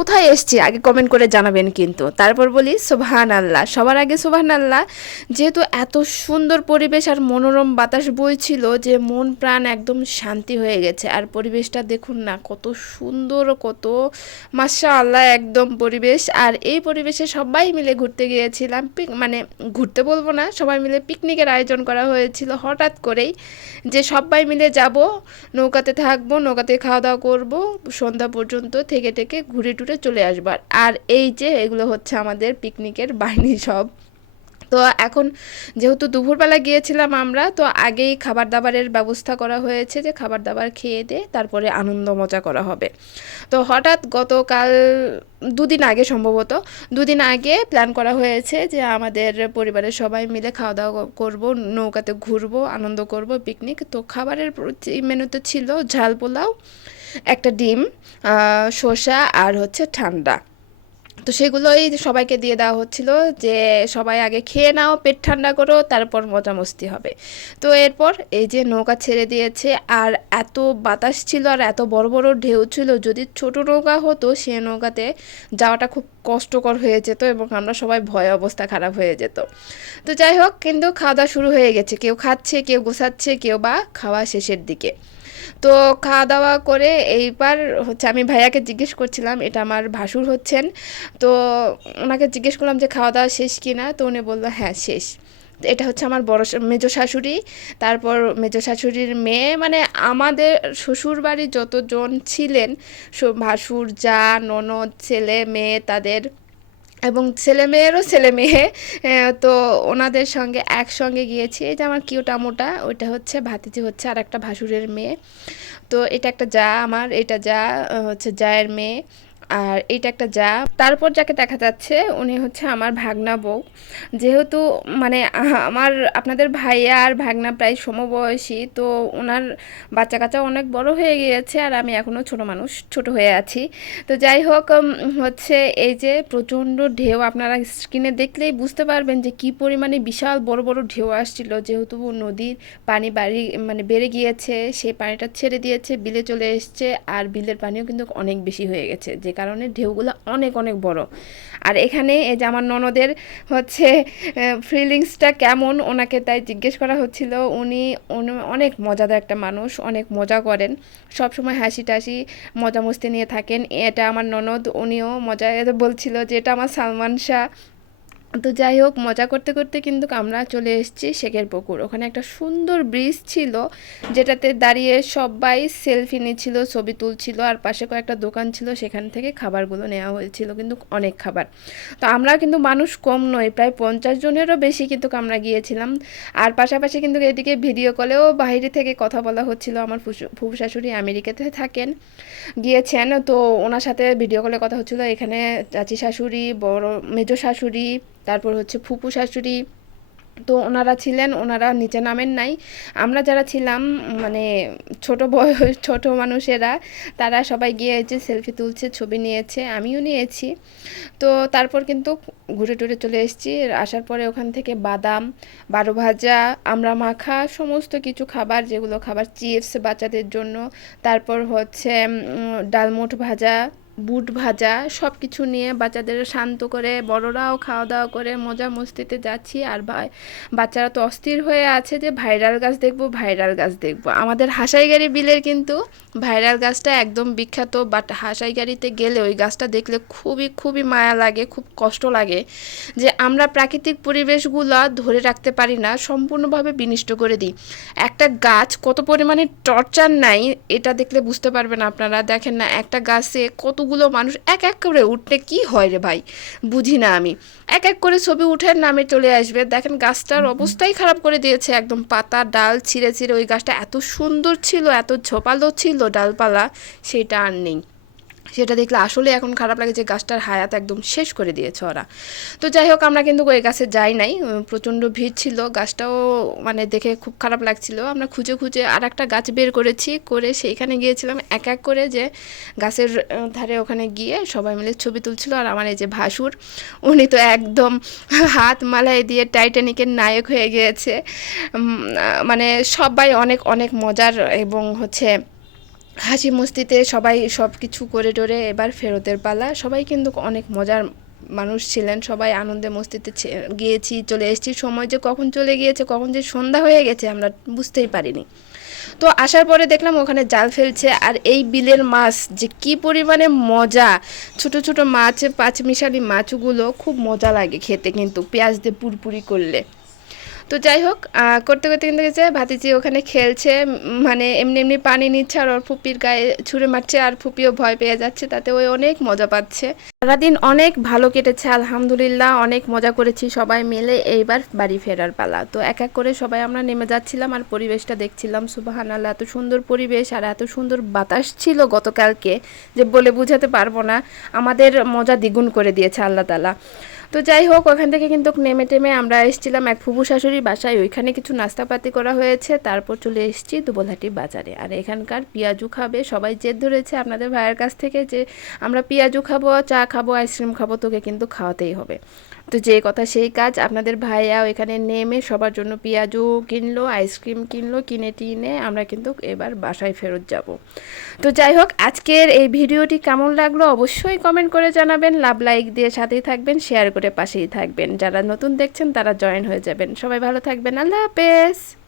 কোথায় এসছি আগে কমেন্ট করে জানাবেন কিন্তু। তারপর বলি সুবহানাল্লাহ, সবার আগে সুবহানাল্লাহ। যেহেতু এত সুন্দর পরিবেশ আর মনোরম বাতাস বইছিল যে মন প্রাণ একদম শান্তি হয়ে গেছে। আর পরিবেশটা দেখুন না কত সুন্দর, কত মাশাআল্লাহ একদম পরিবেশ। আর এই পরিবেশে সবাই মিলে ঘুরতে গিয়েছিলাম, মানে ঘুরতে বলবো না, সবাই মিলে পিকনিকের আয়োজন করা হয়েছিল হঠাৎ করেই, যে সবাই মিলে যাব, নৌকাতে থাকবো, নৌকাতে খাওয়া দাওয়া করবো, সন্ধ্যা পর্যন্ত থেকে থেকে ঘুরে টুরে চলে আসবার। আর এই যে এগুলো হচ্ছে আমাদের পিকনিকের বাহিনী সব। তো এখন যেহেতু দুপুরবেলা গিয়েছিলাম আমরা, তো আগেই খাবার দাবারের ব্যবস্থা করা হয়েছে, যে খাবার দাবার খেয়ে দিয়ে তারপরে আনন্দ মজা করা হবে। তো হঠাৎ গতকাল, দুদিন আগে সম্ভবত, দুদিন আগে প্ল্যান করা হয়েছে যে আমাদের পরিবারের সবাই মিলে খাওয়া দাওয়া করব, নৌকাতে ঘুরবো, আনন্দ করব, পিকনিক। তো খাবারের মেনুতে ছিল ঝাল পোলাও, একটা ডিম, শসা আর হচ্ছে ঠান্ডা। তো সেগুলোই সবাইকে দিয়ে দেওয়া হচ্ছিল, যে সবাই আগে খেয়ে নাও, পেট ঠান্ডা করো, তারপর মজা মস্তি হবে। তো এরপর এই যে নৌকা ছেড়ে দিয়েছে, আর এত বাতাস ছিল আর এত বড় বড় ঢেউ ছিল, যদি ছোট নৌকা হতো সে নৌকাতে যাওয়াটা খুব কষ্টকর হয়ে যেত এবং আমরা সবাই ভয়ে অবস্থা খারাপ হয়ে যেত। তো যাই হোক, কিন্তু খাওয়া দাওয়া শুরু হয়ে গেছে, কেউ খাচ্ছে, কেউ গোছাচ্ছে, কেউ বা খাওয়া শেষের দিকে। তো খাওয়া দাওয়া করে এইবার হচ্ছে আমি ভাইয়াকে জিজ্ঞেস করছিলাম, এটা আমার ভাসুর হচ্ছেন, তো ওনাকে জিজ্ঞেস করলাম যে খাওয়া দাওয়া শেষ কি না, তো উনি বললো হ্যাঁ শেষ। এটা হচ্ছে আমার বড় মেজো শাশুড়ি, তারপর মেজো শাশুড়ির মেয়ে, মানে আমাদের শ্বশুর বাড়ি যতজন ছিলেন, ভাসুর, যা, ননদ, ছেলে মেয়ে তাদের, এবং ছেলে মেয়েরও ছেলে মেয়ে, তো ওনাদের সঙ্গে একসঙ্গে গিয়েছি। এই যে আমার কিউটা মোটা, ওইটা হচ্ছে ভাতিজি, হচ্ছে আর একটা ভাসুরের মেয়ে। তো এটা একটা যা আমার, এটা যা হচ্ছে জায়ের মেয়ে, আর এইটা একটা যা। তারপর যাকে দেখা যাচ্ছে উনি হচ্ছে আমার ভাগনা বউ। যেহেতু মানে আমার আপনাদের ভাইয়া আর ভাগনা প্রায় সমবয়সী, তো ওনার বাচ্চা কাচ্চা অনেক বড় হয়ে গিয়েছে, আর আমি এখনও ছোট মানুষ, ছোট হয়ে আছি। তো যাই হোক, হচ্ছে এই যে প্রচণ্ড ঢেউ, আপনারা স্ক্রিনে দেখলেই বুঝতে পারবেন যে কি পরিমাণে বিশাল বড় বড় ঢেউ আসছিল। যেহেতু নদীর পানি মানে বেড়ে গিয়েছে, সেই পানিটা ছেড়ে দিয়েছে, বিলে চলে এসছে, আর বিলের পানিও কিন্তু অনেক বেশি হয়ে গেছে, যে কারণে ঢেউগুলো অনেক অনেক বড়। আর এখানে এই যে আমার ননদের হচ্ছে ফিলিংসটা কেমন, ওনাকে তাই জিজ্ঞেস করা হচ্ছিল। উনি অনেক মজাদার একটা মানুষ, অনেক মজা করেন, সব সময় হাসি টাসি মজা মস্তি নিয়ে থাকেন। এটা আমার ননদ, উনিও মজা বলছিল যে এটা আমার সালমান শাহ। তো যাই হোক, মজা করতে করতে কিন্তু আমরা চলে এসেছি শেখের পুকুর। ওখানে একটা সুন্দর ব্রিজ ছিল, যেটাতে দাঁড়িয়ে সবাই সেলফি নিচ্ছিল, ছবি তুলছিল, আর পাশে কয়েকটা দোকান ছিল, সেখান থেকে খাবারগুলো নেওয়া হয়েছিল, কিন্তু অনেক খাবার। তো আমরা কিন্তু মানুষ কম নই, প্রায় 50 জনেরও বেশি কিন্তু আমরা গিয়েছিলাম। আর পাশাপাশি কিন্তু এদিকে ভিডিও কলেও বাইরে থেকে কথা বলা হচ্ছিল। আমার ফুফু শাশুড়ি আমেরিকাতে থাকেন, গিয়েছেন, তো ওনার সাথে ভিডিও কলে কথা হচ্ছিলো। এখানে চাচি শাশুড়ি, বড় মেজো শাশুড়ি, তারপর হচ্ছে ফুপু শাশুড়ি, তো ওনারা ছিলেন, ওনারা নিচে নামেন নাই। আমরা যারা ছিলাম মানে ছোট বয়স, ছোট মানুষেরা, তারা সবাই গিয়ে যে সেলফি তুলছে, ছবি নিয়েছে, আমিও নিয়েছি। তো তারপর কিন্তু ঘুরে টুরে চলে এসেছি। আসার পরে ওখান থেকে বাদাম, বারো ভাজা, আমরা মাখা, সমস্ত কিছু খাবার, যেগুলো খাবার, চিপস বাচ্চাদের জন্য, তারপর হচ্ছে ডালমোট ভাজা, বুট ভাজা, সব কিছু নিয়ে বাচ্চাদের শান্ত করে, বড়রাও খাওয়া দাওয়া করে মজা মস্তিতে যাচ্ছি। আর বাচ্চারা তো অস্থির হয়ে আছে যে ভাইরাল গাছ দেখবো, ভাইরাল গাছ দেখবো। আমাদের হাসাইগাড়ি বিলের কিন্তু ভাইরাল গাছটা একদম বিখ্যাত, বাট হাসাইগাড়িতে গেলে ওই গাছটা দেখলে খুবই খুবই মায়া লাগে, খুব কষ্ট লাগে যে আমরা প্রাকৃতিক পরিবেশগুলো ধরে রাখতে পারি না, সম্পূর্ণভাবে বিনষ্ট করে দিই। একটা গাছ কত পরিমাণে টর্চার নাই, এটা দেখলে বুঝতে পারবেন আপনারা। দেখেন না, একটা গাছে কতগুলো মানুষ এক এক করে উঠলে কি হয় রে ভাই, বুঝি না আমি। এক এক করে ছবি উঠে নামে চলে আসবে। দেখেন গাছটার অবস্থাই খারাপ করে দিয়েছে, একদম পাতা ডাল ছিঁড়ে ছিঁড়ে। ওই গাছটা এত সুন্দর ছিল, এত ঝোপালো ছিল ডালপালা, সেটা আর নেই। সেটা দেখলে আসলে এখন খারাপ লাগে যে গাছটার হায়াত একদম শেষ করে দিয়েছে ওরা। তো যাই হোক, আমরা কিন্তু ওই গাছে যাই নাই, প্রচণ্ড ভিড় ছিল, গাছটাও মানে দেখে খুব খারাপ লাগছিল। আমরা খুঁজে খুঁজে আর একটা গাছ বের করেছি, করে সেইখানে গিয়েছিলাম এক এক করে, যে গাছের ধারে ওখানে গিয়ে সবাই মিলে ছবি তুলছিল। আর আমার এই যে ভাসুর, উনি তো একদম হাত মালায় দিয়ে টাইটানিকের নায়ক হয়ে গিয়েছে। মানে সবাই অনেক অনেক মজার, এবং হচ্ছে হাসি মস্তিতে সবাই সব কিছু করে টোরে এবার ফেরতের পালা। সবাই কিন্তু অনেক মজার মানুষ ছিলেন, সবাই আনন্দে মস্তিতে গিয়েছি, চলে এসেছি। সময় যে কখন চলে গিয়েছে, কখন যে সন্ধ্যা হয়ে গেছে আমরা বুঝতেই পারিনি। তো আসার পরে দেখলাম ওখানে জাল ফেলছে, আর এই বিলের মাছ যে কি পরিমাণে মজা, ছোট ছোট মাছ, পাঁচমিশালি মাছগুলো খুব মজা লাগে খেতে কিন্তু পেঁয়াজ দিয়ে পুরপুরি করলে। তো যাই হোক, করতে করতে কিন্তু গেছে ভাতিজি ওখানে খেলছে, মানে এমনি এমনি পানি নিচ্ছে আর ওর ফুপির গায়ে ছুঁড়ে মারছে, আর ফুপিও ভয় পেয়ে যাচ্ছে, তাতে ওই অনেক মজা পাচ্ছে। সারাদিন অনেক ভালো কেটেছে আলহামদুলিল্লাহ, অনেক মজা করেছি সবাই মিলে। এইবার বাড়ি ফেরার পালা। তো এক এক করে সবাই আমরা নেমে যাচ্ছিলাম আর পরিবেশটা দেখছিলাম। সুবহানাল্লাহ, এত সুন্দর পরিবেশ আর এত সুন্দর বাতাস ছিল গতকালকে যে বলে বোঝাতে পারবো না। আমাদের মজা দ্বিগুণ করে দিয়েছে আল্লাহ তাআলা। তো যাই হোক, ওখান থেকে কিন্তু নেমে টেমে আমরা এসেছিলাম এক ফুফু শাশুড়ির বাসায়, ওইখানে কিছু নাস্তাপাতি করা হয়েছে। তারপর চলে এসেছি দুবলহাটি বাজারে। আর এখানকার পেঁয়াজু খাবে, সবাই জেদ ধরেছে আপনাদের ভাইয়ের কাছ থেকে যে আমরা পেঁয়াজু খাবো, চা খাবো, আইসক্রিম খাবো, তোকে কিন্তু খাওয়াতেই হবে। তো যে কথা সেই কাজ, আপনাদের ভাইয়া এখানে নেমে সবার জন্য পেঁয়াজু কিনলো, আইসক্রিম কিনলো, কিনে টিনে আমরা কিন্তু এবার বাসায় ফেরত যাব। তো যাই হোক, আজকের এই ভিডিওটি কেমন লাগলো অবশ্যই কমেন্ট করে জানাবেন। লাভ লাইক দিয়ে সাথেই থাকবেন, শেয়ার করে পাশেই থাকবেন। যারা নতুন দেখছেন তারা জয়েন হয়ে যাবেন। সবাই ভালো থাকবেন, আল্লাহ হাফেজ।